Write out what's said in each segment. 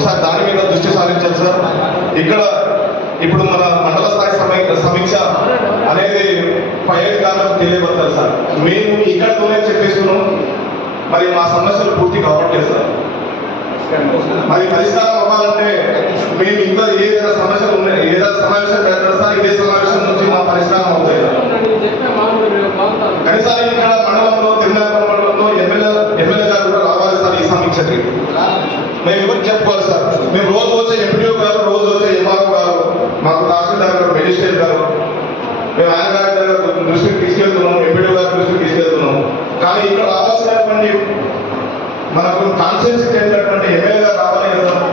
ఒకసారి దాని మీద దృష్టి సారించాలి సార్. ఇక్కడ ఇప్పుడు మన మండల స్థాయి సమీక్ష అనేది పై అధికారులకు తెలియబడతారు సార్. మేము ఇక్కడతోనే చెప్పేస్తున్నాం, మరి మా సమస్యలు పూర్తి కావట్లేదు సార్. మరి పరిష్కారం అవ్వాలంటే మేము ఇంకా ఏదైనా సమస్యలు ఉన్నాయి, ఏదైనా సమావేశం పెట్టారు సార్. ఇదే సమావేశం నుంచి మా పరిష్కారం అవుతాయి సార్. కనీసం ఇక్కడ మండలంలో తిరుమల మండలంలో ఎమ్మెల్యే గారు కూడా రావాలి సార్ ఈ సమీక్షకి. మేము ఎవరికి చెప్పుకోవాలి సార్. మేము రోజు వచ్చే ఎంపీడీఓ గారు, రోజు వచ్చే ఎంఆర్ఓ గారు, మాకు తహసీల్దార్ గారు, మెజిస్ట్రేట్ గారు, మేము ఆయన గారి దగ్గర దృష్టికి తీసుకెళ్తున్నాము, ఎంపీడీఓ గారి దృష్టికి తీసుకెళ్తున్నాము. కానీ ఇక్కడ రావాల్సినటువంటి మనకు కాన్స్టిట్యూన్సీ చెందినటువంటి ఎమ్మెల్యే గారు రావాలి కదా సార్.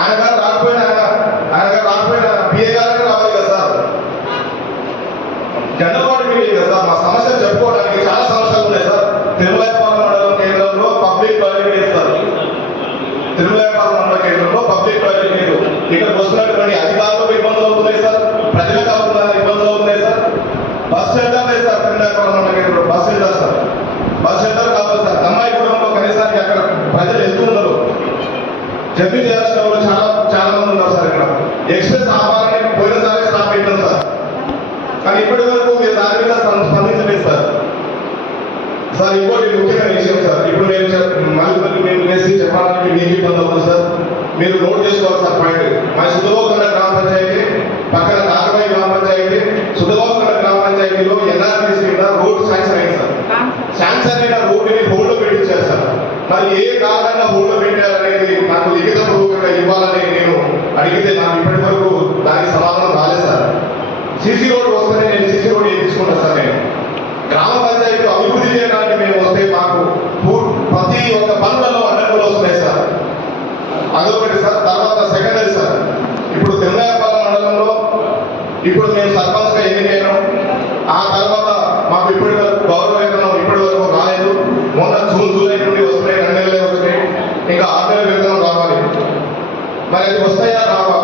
ఆయన గారు రాకపోయినా పిఏ గారు రావాలి కదా సార్. జనరల్ బాడీ మీటింగ్ కదా సార్. మా సమస్యలు చెప్పుకోవడానికి చాలా సమస్యలు ఉన్నాయి సార్. తిరుమలపాలెం మండలం కేంద్రంలో పబ్లిక్ టాయిలెట్ వేస్తారు. తిరుమలపాలెం మండల కేంద్రంలో పబ్లిక్ టాయిలెట్ లేదు. ఇక్కడికి వస్తున్నటువంటి అధికారులకు ఇబ్బందులు అవుతున్నాయి సార్, ప్రజలకు అవుతున్న ఇబ్బందులు అవుతున్నాయి సార్. బస్ షెల్టర్ లేదు సార్. తిరుమలపాలెం మండల కేంద్రంలో bus shelter sir. Bus shelter కావాలి సార్. అమ్మాయిగూడెంలో కనీసానికి అక్కడ ప్రజలు ఎంత ఉన్నారు, జర్నీ చేయాల్సిన వాళ్ళు చాలా మంది ఉన్నారు సార్. ఇక్కడ ఎక్స్ప్రెస్ ఆపాలని పోయినసారి స్టాప్ పెట్టాం సార్. కానీ ఇప్పటి వరకు మీరు దాని మీద స్పందించలేదు సార్. సార్ ఇంకోటి ముఖ్యమైన విషయం సార్. ఇప్పుడు మేము వేసి చెప్పడానికి మీకు ఇబ్బంది అవుతుంది సార్. మీరు నోట్ చేసుకోవాలి సార్ పాయింట్. మా సుధోగండ గ్రామ పంచాయతీ పక్కన నాగమయ్య గ్రామ పంచాయతీ, సుధోగండ గ్రామ పంచాయతీలో ఎన్ఆర్టీసీ మీద రోడ్ శాంక్షన్ అయింది సార్. శాంక్షన్ అయిన రోడ్డుని హోల్డ్ పెట్టించారు సార్. మరి ఏ కారణంగా హోల్డ్ పెట్టారనేది నాకు లిఖిత పూర్వకంగా ఇవ్వాలని నేను అడిగితే నాకు ఇప్పటి వరకు దానికి సమాధానం రాలేదు సార్. సీసీ రోడ్ వస్తేనే నేను సీసీ రోడ్ వేయించుకుంటాను సార్. నేను గ్రామ పంచాయతీ అభివృద్ధి చేయడానికి మేము వస్తే మాకు ప్రతి ఒక్క పనులలో అడ్డంకులు వస్తున్నాయి సార్. అదొకటి సార్. తర్వాత సెకండరీ సార్, ఇప్పుడు తిరుమలపాలెం మండలంలో ఇప్పుడు మేము సర్పంచ్గా ఎన్నికైనాం. ఆ తర్వాత మాకు ఇప్పటి వరకు గౌరవ వేతనం ఇప్పటి వరకు రాలేదు. మొన్న జూలై నుండి వస్తున్నాయి, 2 నెలలే వచ్చినాయి. ఇంకా 6 నెలల వేతనం రావాలి. మరి అది వస్తాయా రావా?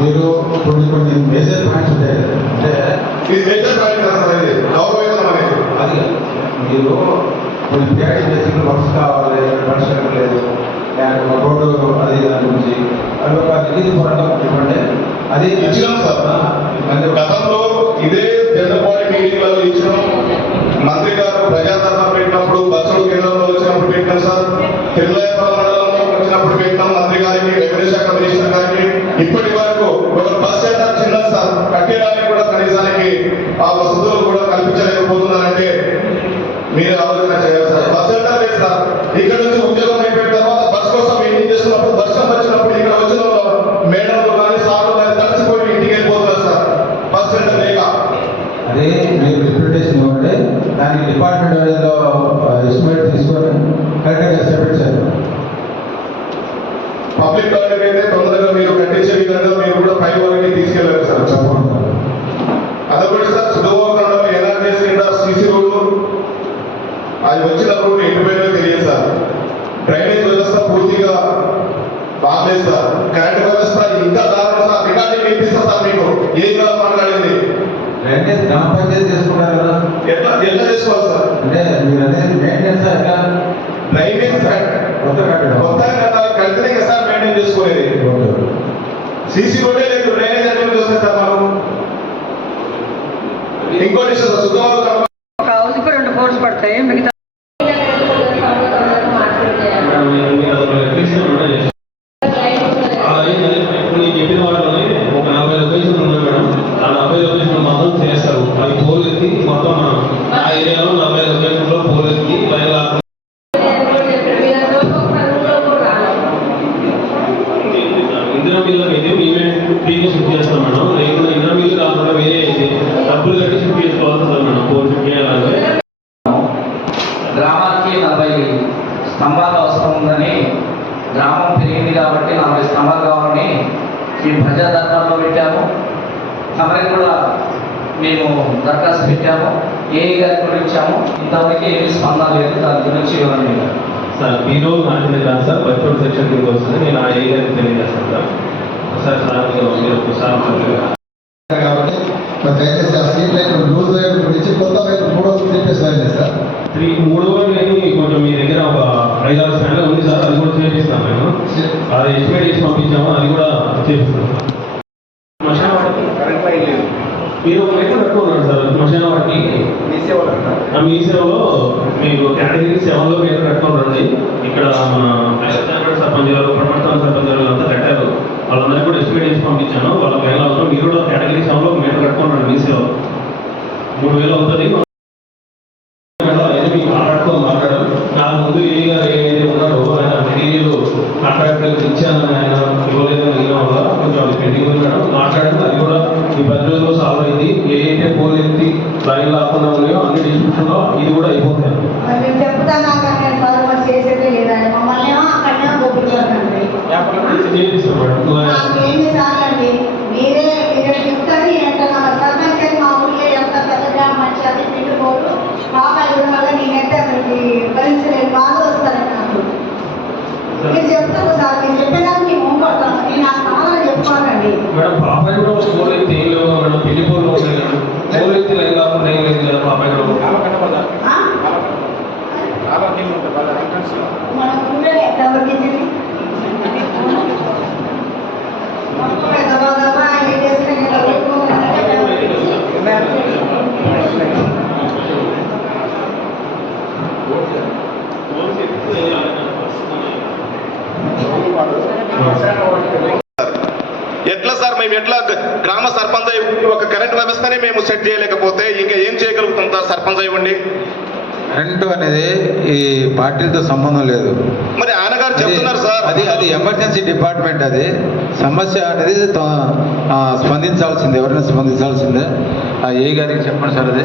మీరు కొన్ని మేజర్ పాయింట్స్ ఉంటాయి. అంటే ఇది మేజర్ పాయింట్ కదా సార్. ఇది గౌరవ వేతనం అనేది అది మీరు కొన్ని ప్రియారిటీ బేసిక్ వర్క్స్ కావాలి, పరిశ్రమ లేదు, రోడ్డు అది దాని గురించి అది ఒక నిధి పోరాటం ఇవ్వండి. అది ఇచ్చినాం సార్. గతంలో ఇదే జనరల్ బాడీ మీటింగ్లలో ఇచ్చినాం. మంత్రి గారు ప్రజాదరణ పెట్టినప్పుడు, బస్సులు కేంద్రంలో వచ్చినప్పుడు పెట్టినాం సార్. తిరుమలపాలెం మండలంలో వచ్చినప్పుడు పెట్టినాం మంత్రి గారికి, రెవెన్యూ శాఖ మినిస్టర్ గారికి. ఇప్పటి వరకు ఒక బస్ సెంటర్ చిన్నది సార్, కట్టడానికి కూడా కనీసానికి ఆ వసతులు కూడా కల్పించలేకపోతున్నారంటే మీరు ఆలోచన చేయాలి సార్. బస్ సెంటర్ లేదు సార్. ఇక్కడ నుంచి ఉద్యోగం అయిపోయిన తర్వాత బస్ కోసం వెయిటింగ్ చేస్తున్నప్పుడు, వర్షం వచ్చినప్పుడు ఇక్కడ వచ్చిన మేడంలు కానీ సార్లు కానీ తడిసిపోయి ఇంటికి వెళ్ళిపోతున్నారు సార్, బస్ సెంటర్ లేక. అదే మీరు రిప్రజెంటేషన్ ఇవ్వండి. దానికి డిపార్ట్మెంట్ వైజ్లో ఎస్టిమేట్ తీసుకొని కరెక్ట్గా ఎస్టిమేట్ చేయాలి. పబ్లిక్ టాయిలెట్ అయితే తొందరగా మీరు కట్టించే విధంగా మీరు కూడా పై వరకు తీసుకెళ్ళారు సార్. చెప్పండి. అదొకటి సార్. సుధోగండలో ఎన్ఆర్టీసీ కింద సీసీ రోడ్లు అది వచ్చిన రోడ్డు ఎండిపోయినా తెలియదు సార్. డ్రైనేజ్ వ్యవస్థ పూర్తిగా బాగలేదు సార్. కరెంట్ వ్యవస్థ ఇంకా దారుణం సార్. రికార్డింగ్ వినిపిస్తా సార్ మీకు ఏం కాదు మాట్లాడింది. డ్రైనేజ్ గ్రామ పంచాయతీ చేసుకుంటారు కదా, ఎట్లా చేసుకోవాలి సార్? అంటే మీరు అదే మెయింటెనెన్స్ ఎట్లా? డ్రైనేజ్ కొత్తగా కట్టాలి, కడితేనే కదా సార్ మెయింటైన్ చేసుకునేది. సీసీ రోడ్డే లేదు, డ్రైనేజ్ ఎట్లా చూస్తే సార్ మనం. ఇంకోటి సుధోగండ ఒక హౌస్కి 2 ఫ్లోర్స్ పడతాయి. మిగతా చెప్పిన వాటిలోనే ఒక 40 లొకేషన్లు ఉన్నాయి మేడం. ఆ 40 లొకేషన్లు మొత్తం చేస్తారు. అవి పోల్ ఎత్తి మొత్తం మనం ఆ ఏరియాలో 40 లొకేషన్లో పోల్ ఎత్తి ఇందిరా మిల్లులకు అయితే మేమే ఫ్రీగా షిఫ్ట్ చేస్తాం మేడం. లేకుండా ఇందిరా మిల్లు కాకుండా వేరే అయితే డబ్బులు కట్టి షిఫ్ట్ చేసుకోవాల్సి ఉంటుంది మేడం. పోల్ షిఫ్ట్ చేయాలంటే గ్రామానికి 40 స్తంభాలు అవసరం ఉందని, గ్రామం పెరిగింది కాబట్టి 40 స్తంభాలు కావాలని ఈ ప్రజా దర్బార్లో పెట్టాము. తమరికి కూడా మేము దరఖాస్తు పెట్టాము. ఏ గారికి కూడా ఇచ్చాము. ఇంతవరకు ఏమీ స్పందన లేదు. దాని గురించి ఇవ్వండి సార్. మీరు నాటింది కాదు సార్, బడ్జెట్ సెక్షన్ కింద వస్తుంది. నేను ఆ ఏరియాకి తెలియజేస్తాను సార్. ఒకసారి సార్ మీరు ఒకసారి కాబట్టి దయచేసి ఆ స్ట్రీట్ లైట్ లూజ్ వైపు నుంచి కొత్త వైపు 3వ స్ట్రీట్ లైన్ సార్. 3 మీకు కేటగిరీ 7లో పేరు కట్టుకోండి. ఇక్కడ మన సర్పంచ్ గారు, ప్రమర్తన సర్పంచ్ గారు అంతా కట్టారు. వాళ్ళందరికీ కూడా ఎస్టిమేట్ చేసి పంపించాను. వాళ్ళకి వేల అవుతుంది. మీరు కూడా కేటగిరీ 7లో మీరు కట్టుకోండి. మీ సేవ 3000 అవుతుంది. అయితే మీకు మాట్లాడారు. నాకు ముందు ఏ గారు ఏదైతే ఉన్నారో ఆయన మెటీరియల్ కాంట్రాక్టర్కి ఇచ్చాను, ఆయన ఇవ్వలేదని అడిగిన వల్ల కొంచెం అది పెండింగ్ ఉన్నాడు. మాట్లాడాను. అది కూడా ఈ 10 రోజుల్లో సాల్వ్ అయింది. ఏదైతే పోల్ ఎత్తి లైన్ లాకుండా ఉన్నాయో అన్ని డిస్ట్రిబ్యూషన్లో ఇది కూడా అయిపోతాయి. మరి మేము చెప్తాను కానీ మరి చేసేదే లేదండి. మమ్మల్ని ఏమో అక్కడనే గొప్పించారండి. నాకు ఎన్నిసార్లండి మీరే చెప్తారు ఏంటన్నా సర్పంచ్ అని మా ఊళ్ళో ఎంత పెద్ద గ్రామం మంచి అది పిండిపోరు బాబాయ్ వల్ల నేనైతే అసలుకి భరించలేని బాధ వస్తారండి నాకు. మీరు చెప్తారు సార్, మీరు చెప్పేదాన్ని మేము ముంగొడతాము. నేను ఆ సమాధానం చెప్పుకోవాలండి. మేడం పాపాయి కూడా పోల్ ఎత్తి ఏం లేవు మేడం. పెళ్లి పోలు ఉన్నాయి మేడం. పోల్ ఎత్తి లైన్ కాకుండా ఏం లేదు కదా పాపాయి కూడా. మన ఊళ్ళో ఎవరికి ఇచ్చింది దబా దబా ఏం చేస్తే ఎట్లా సార్ మేము ఎట్లా గ్రామ సర్పంచ్ అయి ఒక కరెంట్ వ్యవస్థనే మేము సెట్ చేయలేకపోతే ఇంకా ఏం చేయగలుగుతాం సార్ సర్పంచ్ అయ్యండి? కరెంటు అనేది ఈ పార్టీలతో సంబంధం లేదు. మరి ఆయన గారు చెప్తున్నారు సార్, అది ఎమర్జెన్సీ డిపార్ట్మెంట్. అది సమస్య అనేది స్పందించాల్సిందే, ఎవరైనా స్పందించాల్సిందే. ఏ గారికి చెప్పండి సార్ అది.